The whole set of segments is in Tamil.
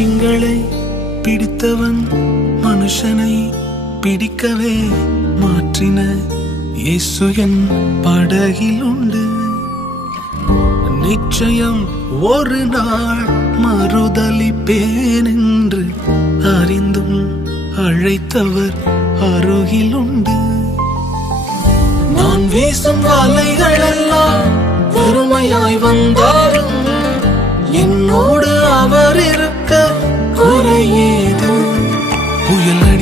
மீன்களை பிடித்தவன் மனுஷனை பிடிக்கவே மாற்றின இயேசு என் படகில் உண்டு நிச்சயம் ஒரு நாள் மறுதலி பேனென்று அறிந்தும் அழைத்தவர் அருகில் உண்டு நான் வீசும் அலைகள் எல்லாம் வந்தார்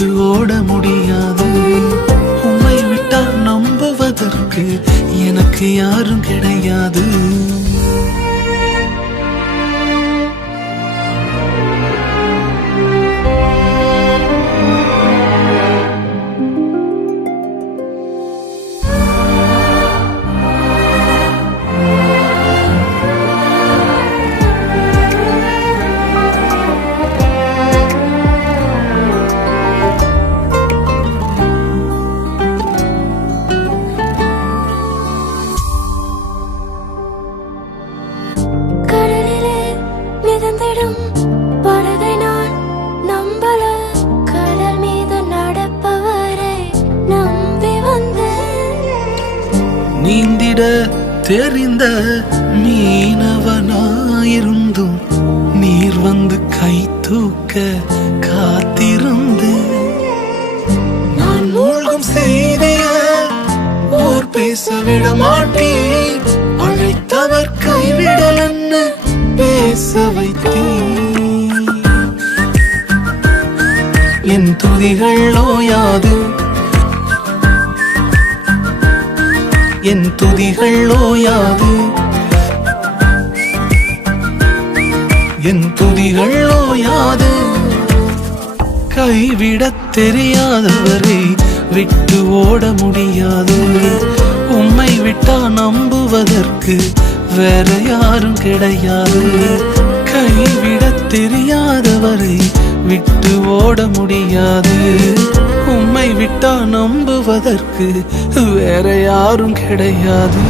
விட்டு ஓட முடியாது உம்மை விட்டால் நம்புவதற்கு எனக்கு யாரும் கிடையாது நீந்திட தெரிந்த மீனவனாயிருந்தும் நீர் வந்து கை தூக்க காத்திருந்து நான் மூழ்கும் செய்திய ஓர் பேசவிட மாட்டேன் அழைத்தவர் கைவிடல் என்ன பேச வைத்தேன் என் துதிகள் ஓயாது என் துதிகள் ஓயாது என் துதிகள் ஓயாது கைவிடத் தெரியாதவரை விட்டு ஓட முடியாது உம்மை விட்டா நம்புவதற்கு வேற யாரும் கிடையாது கைவிடத் தெரியாதவரை விட்டு ஓட முடியாது விட்டா நம்புவதற்கு வேற யாரும் கிடையாது